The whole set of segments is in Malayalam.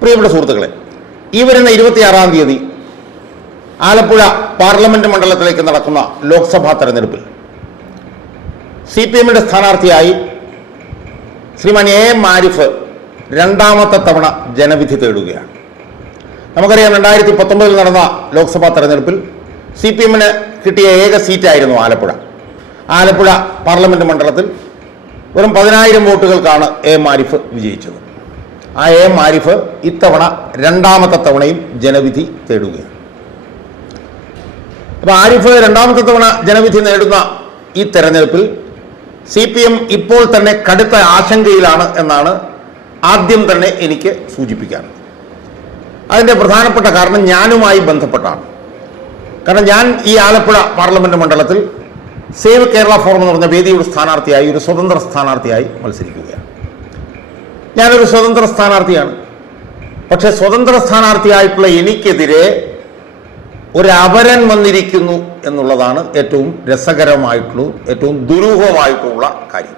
പ്രിയപ്പെട്ട സുഹൃത്തുക്കളെ, ഈ വരുന്ന 26-ാം തീയതി ആലപ്പുഴ പാർലമെന്റ് മണ്ഡലത്തിലേക്ക് നടക്കുന്ന ലോക്സഭാ തെരഞ്ഞെടുപ്പിൽ CPM-ന്റെ സ്ഥാനാർത്ഥിയായി ശ്രീമാൻ AM ആരിഫ് രണ്ടാമത്തെ തവണ ജനവിധി തേടുകയാണ്. നമുക്കറിയാം, 2019 നടന്ന ലോക്സഭാ തെരഞ്ഞെടുപ്പിൽ CPM-ന് കിട്ടിയ ഏക സീറ്റായിരുന്നു ആലപ്പുഴ പാർലമെന്റ് മണ്ഡലത്തിൽ വെറും 10,000 വോട്ടുകൾക്കാണ് AM ആരിഫ് വിജയിച്ചത്. ആ AM ആരിഫ് ഇത്തവണ രണ്ടാമത്തെ തവണയും ജനവിധി തേടുകയാണ്. അപ്പോൾ ആരിഫ് രണ്ടാമത്തെ തവണ ജനവിധി നേടുന്ന ഈ തെരഞ്ഞെടുപ്പിൽ CPM ഇപ്പോൾ തന്നെ കടുത്ത ആശങ്കയിലാണ് എന്നാണ് ആദ്യം തന്നെ എനിക്ക് സൂചിപ്പിക്കാറുള്ളത്. അതിൻ്റെ പ്രധാനപ്പെട്ട കാരണം ഞാനുമായി ബന്ധപ്പെട്ടാണ്. കാരണം ഞാൻ ഈ ആലപ്പുഴ പാർലമെന്റ് മണ്ഡലത്തിൽ സേവ് കേരള ഫോറം എന്ന് പറഞ്ഞ വേദിയുടെ സ്ഥാനാർത്ഥിയായി, ഒരു സ്വതന്ത്ര സ്ഥാനാർത്ഥിയായി മത്സരിക്കുകയാണ്. ഞാനൊരു സ്വതന്ത്ര സ്ഥാനാർത്ഥിയാണ്. പക്ഷേ സ്വതന്ത്ര സ്ഥാനാർത്ഥിയായിട്ടുള്ള എനിക്കെതിരെ ഒരു അപരൻ വന്നിരിക്കുന്നു എന്നുള്ളതാണ് ഏറ്റവും രസകരമായിട്ടുള്ളതും ഏറ്റവും ദുരൂഹമായിട്ടുള്ള കാര്യം.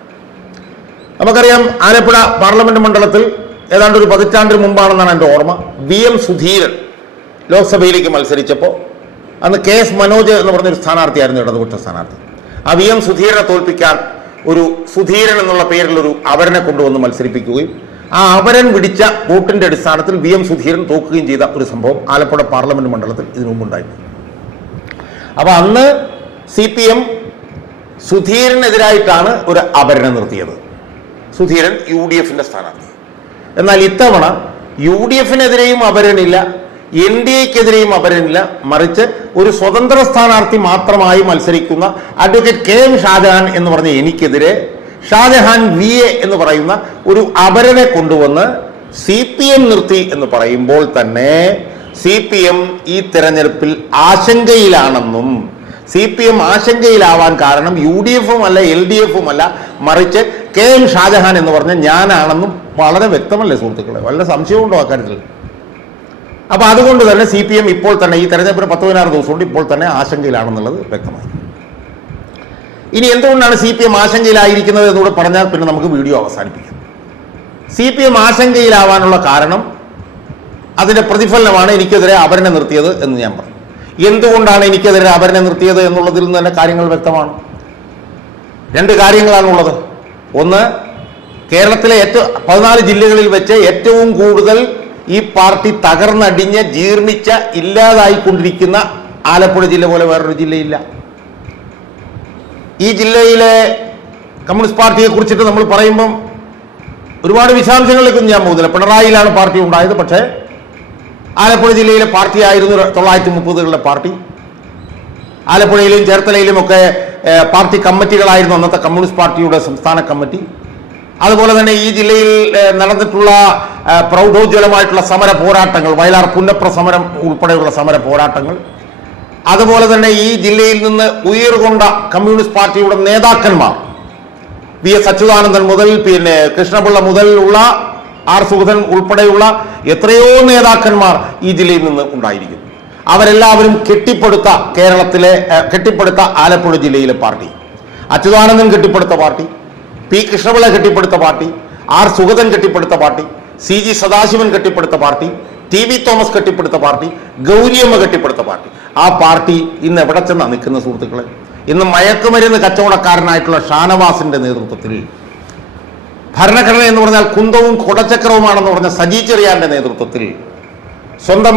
നമുക്കറിയാം, ആലപ്പുഴ പാർലമെന്റ് മണ്ഡലത്തിൽ ഏതാണ്ട് ഒരു 10 പതിറ്റാണ്ടിന് മുമ്പാണെന്നാണ് എൻ്റെ ഓർമ്മ, VM സുധീരൻ ലോക്സഭയിലേക്ക് മത്സരിച്ചപ്പോൾ അന്ന് KS മനോജ് എന്ന് പറഞ്ഞൊരു സ്ഥാനാർത്ഥിയായിരുന്നു, ഇടതുപക്ഷ സ്ഥാനാർത്ഥി. ആ VM സുധീരനെ തോൽപ്പിക്കാൻ ഒരു സുധീരൻ എന്നുള്ള പേരിലൊരു അപരനെ കൊണ്ടുവന്ന് മത്സരിപ്പിക്കുകയും ആ അപരൻ പിടിച്ച വോട്ടിന്റെ അടിസ്ഥാനത്തിൽ VM സുധീരൻ തോക്കുകയും ചെയ്ത ഒരു സംഭവം ആലപ്പുഴ പാർലമെന്റ് മണ്ഡലത്തിൽ ഇതിനു മുമ്പുണ്ടായിരുന്നു. അപ്പോൾ അന്ന് CPM സുധീരനെതിരായിട്ടാണ് ഒരു അപരനെ നിർത്തിയത്. സുധീരൻ UDF-ന്റെ സ്ഥാനാർത്ഥി. എന്നാൽ ഇത്തവണ UDF-നെതിരെയും അപരനില്ല, NDA-ക്കെതിരെയും അപരനില്ല, മറിച്ച് ഒരു സ്വതന്ത്ര സ്ഥാനാർത്ഥി മാത്രമായി മത്സരിക്കുന്ന അഡ്വക്കേറ്റ് KM ഷാജഹാൻ എന്ന് പറഞ്ഞ എനിക്കെതിരെ ഷാജഹാൻ VA എന്ന് പറയുന്ന ഒരു അപരനെ കൊണ്ടുവന്ന് CPM നിർത്തി എന്ന് പറയുമ്പോൾ തന്നെ CPM ഈ തെരഞ്ഞെടുപ്പിൽ ആശങ്കയിലാണെന്നും, CPM ആശങ്കയിലാവാൻ കാരണം UDF-ഉം അല്ല LDF-ഉം അല്ല, മറിച്ച് KM ഷാജഹാൻ എന്ന് പറഞ്ഞ ഞാനാണെന്നും വളരെ വ്യക്തമല്ലേ സുഹൃത്തുക്കളെ? വല്ല സംശയമുണ്ടോ അക്കാര്യത്തിൽ? അപ്പോൾ അതുകൊണ്ട് തന്നെ CPM ഇപ്പോൾ തന്നെ ഈ തെരഞ്ഞെടുപ്പിന് 10-16 ദിവസമുണ്ട്, ഇപ്പോൾ തന്നെ ആശങ്കയിലാണെന്നുള്ളത് വ്യക്തമായി. ഇനി എന്തുകൊണ്ടാണ് CPM ആശങ്കയിലായിരിക്കുന്നത് എന്നൂടെ പറഞ്ഞാൽ പിന്നെ നമുക്ക് വീഡിയോ അവസാനിപ്പിക്കാം. CPM ആശങ്കയിലാവാനുള്ള കാരണം അതിൻ്റെ പ്രതിഫലനമാണ് എനിക്കെതിരെ അപരനെ നിർത്തിയത് എന്ന് ഞാൻ പറഞ്ഞു. എന്തുകൊണ്ടാണ് എനിക്കെതിരെ അപരനെ നിർത്തിയത് എന്നുള്ളതിൽ നിന്ന് തന്നെ കാര്യങ്ങൾ വ്യക്തമാണ്. 2 കാര്യങ്ങളാണുള്ളത്. ഒന്ന്, കേരളത്തിലെ 14 ജില്ലകളിൽ വെച്ച് ഏറ്റവും കൂടുതൽ ഈ പാർട്ടി തകർന്നടിഞ്ഞ് ജീർണിച്ച ഇല്ലാതായിക്കൊണ്ടിരിക്കുന്ന ആലപ്പുഴ ജില്ല പോലെ വേറൊരു ജില്ലയില്ല. ഈ ജില്ലയിലെ കമ്മ്യൂണിസ്റ്റ് പാർട്ടിയെ കുറിച്ചിട്ട് നമ്മൾ പറയുമ്പം ഒരുപാട് വിശദാംശങ്ങളിലേക്കൊന്നും ഞാൻ പോകുന്നില്ല. പിണറായിയിലാണ് പാർട്ടി ഉണ്ടായത്, പക്ഷേ ആലപ്പുഴ ജില്ലയിലെ പാർട്ടിയായിരുന്നു 1930കളിലെ പാർട്ടി. ആലപ്പുഴയിലും ചേർത്തലയിലും ഒക്കെ പാർട്ടി കമ്മിറ്റികളായിരുന്നു അന്നത്തെ കമ്മ്യൂണിസ്റ്റ് പാർട്ടിയുടെ സംസ്ഥാന കമ്മിറ്റി. അതുപോലെ തന്നെ ഈ ജില്ലയിൽ നടന്നിട്ടുള്ള പ്രൗഢോജ്വലമായിട്ടുള്ള സമര പോരാട്ടങ്ങൾ, വയലാർ പുന്നപ്ര സമരം ഉൾപ്പെടെയുള്ള സമര പോരാട്ടങ്ങൾ, അതുപോലെ തന്നെ ഈ ജില്ലയിൽ നിന്ന് ഉയർകൊണ്ട കമ്മ്യൂണിസ്റ്റ് പാർട്ടിയുടെ നേതാക്കന്മാർ, VS അച്യുതാനന്ദൻ മുതൽ പിന്നെ കൃഷ്ണപിള്ള മുതലുള്ള R സുഗതൻ ഉൾപ്പെടെയുള്ള എത്രയോ നേതാക്കന്മാർ ഈ ജില്ലയിൽ നിന്ന് ഉണ്ടായിരിക്കുന്നു. അവരെല്ലാവരും കെട്ടിപ്പടുത്ത ആലപ്പുഴ ജില്ലയിലെ പാർട്ടി. അച്യുതാനന്ദൻ കെട്ടിപ്പടുത്ത പാർട്ടി, P കൃഷ്ണപിള്ള കെട്ടിപ്പടുത്ത പാർട്ടി, R സുഗതൻ കെട്ടിപ്പടുത്ത പാർട്ടി, CG സദാശിവൻ കെട്ടിപ്പടുത്ത പാർട്ടി, TV തോമസ് കെട്ടിപ്പടുത്ത പാർട്ടി, ഗൗരിയമ്മ കെട്ടിപ്പടുത്ത പാർട്ടി. ആ പാർട്ടി ഇന്ന് എവിടെ ചെന്നാണ് നിൽക്കുന്ന സുഹൃത്തുക്കളെ? ഇന്ന് മയക്കുമരുന്ന് കച്ചവടക്കാരനായിട്ടുള്ള ഷാനവാസിന്റെ നേതൃത്വത്തിൽ, ഭരണഘടന എന്ന് പറഞ്ഞാൽ കുന്തവും കൊടച്ചക്രവുമാണെന്ന് പറഞ്ഞ സജി ചെറിയാന്റെ നേതൃത്വത്തിൽ, സ്വന്തം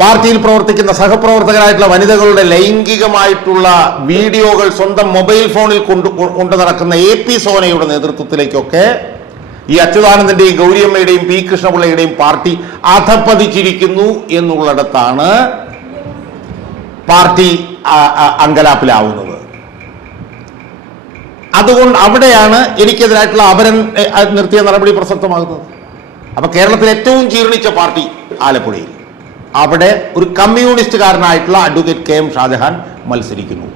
പാർട്ടിയിൽ പ്രവർത്തിക്കുന്ന സഹപ്രവർത്തകരായിട്ടുള്ള വനിതകളുടെ ലൈംഗികമായിട്ടുള്ള വീഡിയോകൾ സ്വന്തം മൊബൈൽ ഫോണിൽ കൊണ്ടു നടക്കുന്ന AP സോനയുടെ നേതൃത്വത്തിലേക്കൊക്കെ ഈ അച്യുതാനന്ദന്റെയും ഗൗരിയമ്മയുടെയും P കൃഷ്ണപിള്ളയുടെയും പാർട്ടി അധപ്പതിച്ചിരിക്കുന്നു എന്നുള്ളിടത്താണ് പാർട്ടി അങ്കലാപ്പിലാവുന്നത്. അതുകൊണ്ട് അവിടെയാണ് എനിക്കെതിരായിട്ടുള്ള അപരൻ നിർത്തിയ നടപടി പ്രസക്തമാകുന്നത്. അപ്പൊ കേരളത്തിലെ ഏറ്റവും ജീർണിച്ച പാർട്ടി ആലപ്പുഴയിൽ, അവിടെ ഒരു കമ്മ്യൂണിസ്റ്റുകാരനായിട്ടുള്ള അഡ്വക്കേറ്റ് KM ഷാജഹാൻ മത്സരിക്കുന്നു.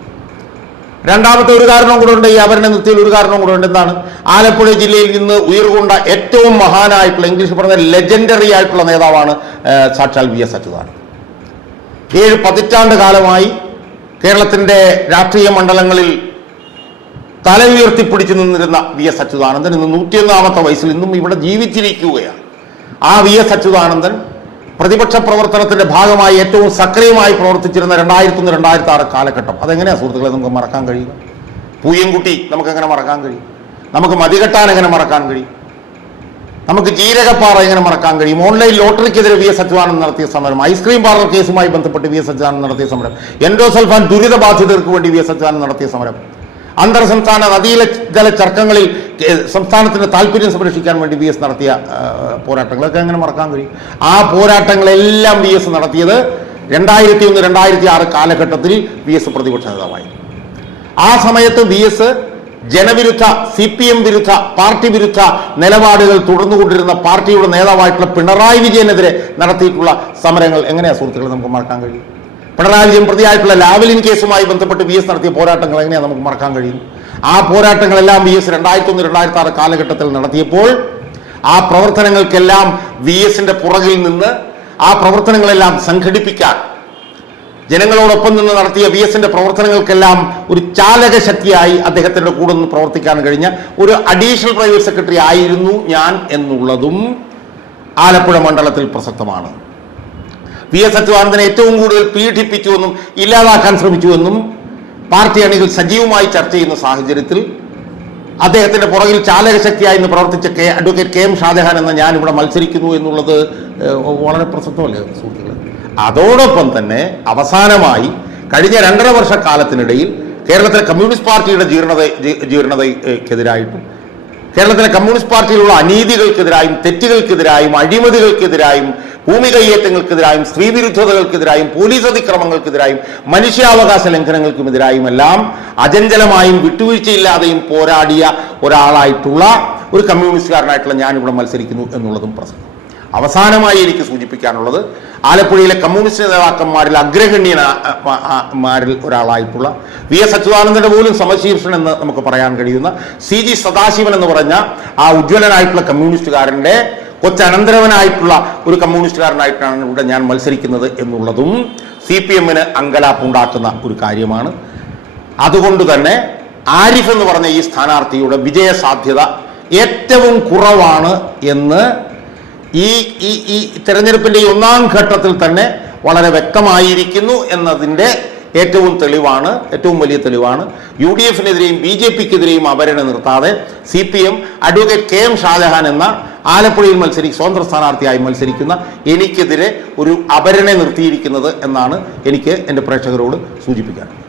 രണ്ടാമത്തെ ഒരു കാരണം കൂടെ ഉണ്ട്, ഈ അപരനെ നിർത്തിയിൽ ഒരു കാരണം കൂടെ ഉണ്ട്. എന്താണ്? ആലപ്പുഴ ജില്ലയിൽ നിന്ന് ഉയർകൊണ്ട ഏറ്റവും മഹാനായിട്ടുള്ള, ഇംഗ്ലീഷ് പറഞ്ഞ ലെജൻഡറി ആയിട്ടുള്ള നേതാവാണ് സാക്ഷാൽ VS അച്യുതാനന്ദൻ. 7 പതിറ്റാണ്ട് കാലമായി കേരളത്തിന്റെ രാഷ്ട്രീയ മണ്ഡലങ്ങളിൽ തല ഉയർത്തിപ്പിടിച്ചു നിന്നിരുന്ന VS അച്യുതാനന്ദൻ ഇന്ന് 101-ാമത്തെ വയസ്സിൽ ഇന്നും ഇവിടെ ജീവിച്ചിരിക്കുകയാണ്. ആ VS അച്യുതാനന്ദൻ പ്രതിപക്ഷ പ്രവർത്തനത്തിന്റെ ഭാഗമായി ഏറ്റവും സക്രിയമായി പ്രവർത്തിച്ചിരുന്ന 2001-2006 കാലഘട്ടം അതെങ്ങനെയാണ് സുഹൃത്തുക്കളെ നമുക്ക് മറക്കാൻ കഴിയുക? പൂയംകുട്ടി നമുക്കെങ്ങനെ മറക്കാൻ കഴിയും? നമുക്ക് മതികെട്ടാൻ എങ്ങനെ മറക്കാൻ കഴിയും? നമുക്ക് ജീരകപ്പാറ എങ്ങനെ മറക്കാൻ കഴിയും? ഓൺലൈൻ ലോട്ടറിക്കെതിരെ VS അച്യുതാനന്ദൻ നടത്തിയ സമരം, ഐസ്ക്രീം പാർലർ കേസുമായി ബന്ധപ്പെട്ട് VS അച്യുതാനന്ദൻ നടത്തിയ സമരം, എൻഡോസൾഫാൻ ദുരിതബാധിതർക്ക് വേണ്ടി VS അച്യുതാനന്ദൻ നടത്തിയ സമരം, അന്തർ സംസ്ഥാന നദീജല ചർക്കങ്ങളിൽ സംസ്ഥാനത്തിന്റെ താല്പര്യം സംരക്ഷിക്കാൻ വേണ്ടി VS നടത്തിയ പോരാട്ടങ്ങളൊക്കെ എങ്ങനെ മറക്കാൻ കഴിയും? ആ പോരാട്ടങ്ങളെല്ലാം VS നടത്തിയത് 2001-2006 കാലഘട്ടത്തിൽ VS പ്രതിപക്ഷ നേതാവായി. ആ സമയത്ത് VS ജനവിരുദ്ധ CPM വിരുദ്ധ പാർട്ടി വിരുദ്ധ നിലപാടുകൾ തുടർന്നുകൊണ്ടിരുന്ന പാർട്ടിയുടെ നേതാവായിട്ടുള്ള പിണറായി വിജയനെതിരെ നടത്തിയിട്ടുള്ള സമരങ്ങൾ എങ്ങനെയാ സുഹൃത്തുക്കളെ നമുക്ക് മറക്കാൻ കഴിയും? പിണറായി വിജയൻ പ്രതിയായിട്ടുള്ള ലാവ്ലിൻ കേസുമായി ബന്ധപ്പെട്ട് VS നടത്തിയ പോരാട്ടങ്ങൾ എങ്ങനെയാണ് നമുക്ക് മറക്കാൻ കഴിയും? ആ പോരാട്ടങ്ങളെല്ലാം VS 2001-2006 കാലഘട്ടത്തിൽ നടത്തിയപ്പോൾ ആ പ്രവർത്തനങ്ങൾക്കെല്ലാം VSന്റെ പുറകിൽ നിന്ന് ആ പ്രവർത്തനങ്ങളെല്ലാം സംഘടിപ്പിക്കാൻ ജനങ്ങളോടൊപ്പം നിന്ന് നടത്തിയ VSന്റെ പ്രവർത്തനങ്ങൾക്കെല്ലാം ഒരു ചാലക ശക്തിയായി അദ്ദേഹത്തിന്റെ കൂടെ നിന്ന് പ്രവർത്തിക്കാൻ കഴിഞ്ഞ ഒരു അഡീഷണൽ പ്രൈവറ്റ് സെക്രട്ടറി ആയിരുന്നു ഞാൻ എന്നുള്ളതും ആലപ്പുഴ മണ്ഡലത്തിൽ പ്രസക്തമാണ്. VS അച്യുതാനന്ദനെ ഏറ്റവും കൂടുതൽ പീഡിപ്പിച്ചുവെന്നും ഇല്ലാതാക്കാൻ ശ്രമിച്ചുവെന്നും പാർട്ടി അണികൾ സജീവമായി ചർച്ച ചെയ്യുന്ന സാഹചര്യത്തിൽ അദ്ദേഹത്തിന്റെ പുറകിൽ ചാലകശക്തിയായി ഇന്ന് പ്രവർത്തിച്ച അഡ്വക്കേറ്റ് KM ഷാജഹാൻ എന്ന ഞാൻ ഇവിടെ മത്സരിക്കുന്നു എന്നുള്ളത് വളരെ പ്രസക്തമല്ലേ സുഹൃത്തുക്കളെ? അതോടൊപ്പം തന്നെ അവസാനമായി കഴിഞ്ഞ 2.5 വർഷക്കാലത്തിനിടയിൽ കേരളത്തിലെ കമ്മ്യൂണിസ്റ്റ് പാർട്ടിയുടെ ജീർണതയ്ക്കെതിരായിട്ടും കേരളത്തിലെ കമ്മ്യൂണിസ്റ്റ് പാർട്ടിയിലുള്ള അനീതികൾക്കെതിരായും തെറ്റുകൾക്കെതിരായും അഴിമതികൾക്കെതിരായും ഭൂമി കയ്യേറ്റങ്ങൾക്കെതിരായും സ്ത്രീവിരുദ്ധതകൾക്കെതിരായും പോലീസ് അതിക്രമങ്ങൾക്കെതിരായും മനുഷ്യാവകാശ ലംഘനങ്ങൾക്കുമെതിരായും എല്ലാം അചഞ്ചലമായും വിട്ടുവീഴ്ചയില്ലാതെയും പോരാടിയ ഒരാളായിട്ടുള്ള ഒരു കമ്മ്യൂണിസ്റ്റുകാരനായിട്ടുള്ള ഞാനിവിടെ മത്സരിക്കുന്നു എന്നുള്ളതും പ്രസക്തം. അവസാനമായി എനിക്ക് സൂചിപ്പിക്കാനുള്ളത് ആലപ്പുഴയിലെ കമ്മ്യൂണിസ്റ്റ് നേതാക്കന്മാരിൽ അഗ്രഗണ്യന്മാരിൽ ഒരാളായിട്ടുള്ള VS അച്യുതാനന്ദന്റെ പോലും സമശീർഷൻ എന്ന് നമുക്ക് പറയാൻ കഴിയുന്ന CG സദാശിവൻ എന്ന് പറഞ്ഞ ആ ഉജ്ജ്വലനായിട്ടുള്ള കമ്മ്യൂണിസ്റ്റുകാരന്റെ കൊച്ചനന്തരവനായിട്ടുള്ള ഒരു കമ്മ്യൂണിസ്റ്റുകാരനായിട്ടാണ് ഇവിടെ ഞാൻ മത്സരിക്കുന്നത് എന്നുള്ളതും CPMന് അങ്കലാപ്പുണ്ടാക്കുന്ന ഒരു കാര്യമാണ്. അതുകൊണ്ട് തന്നെ ആരിഫ് എന്ന് പറഞ്ഞ ഈ സ്ഥാനാർത്ഥിയുടെ വിജയ സാധ്യത ഏറ്റവും കുറവാണ് എന്ന് ഈ തെരഞ്ഞെടുപ്പിന്റെ 1ാം ഘട്ടത്തിൽ തന്നെ വളരെ വ്യക്തമായിരിക്കുന്നു എന്നതിൻ്റെ ഏറ്റവും വലിയ തെളിവാണ് UDFനെതിരെയും BJPക്കെതിരെയും അപരനെ നിർത്താതെ CPM അഡ്വക്കേറ്റ് KM ഷാജഹാൻ എന്ന ആലപ്പുഴയിൽ സ്വതന്ത്ര സ്ഥാനാർത്ഥിയായി മത്സരിക്കുന്ന എനിക്കെതിരെ ഒരു അപരനെ നിർത്തിയിരിക്കുന്നത് എന്നാണ് എനിക്ക് എൻ്റെ പ്രേക്ഷകരോട് സൂചിപ്പിക്കാനുള്ളത്.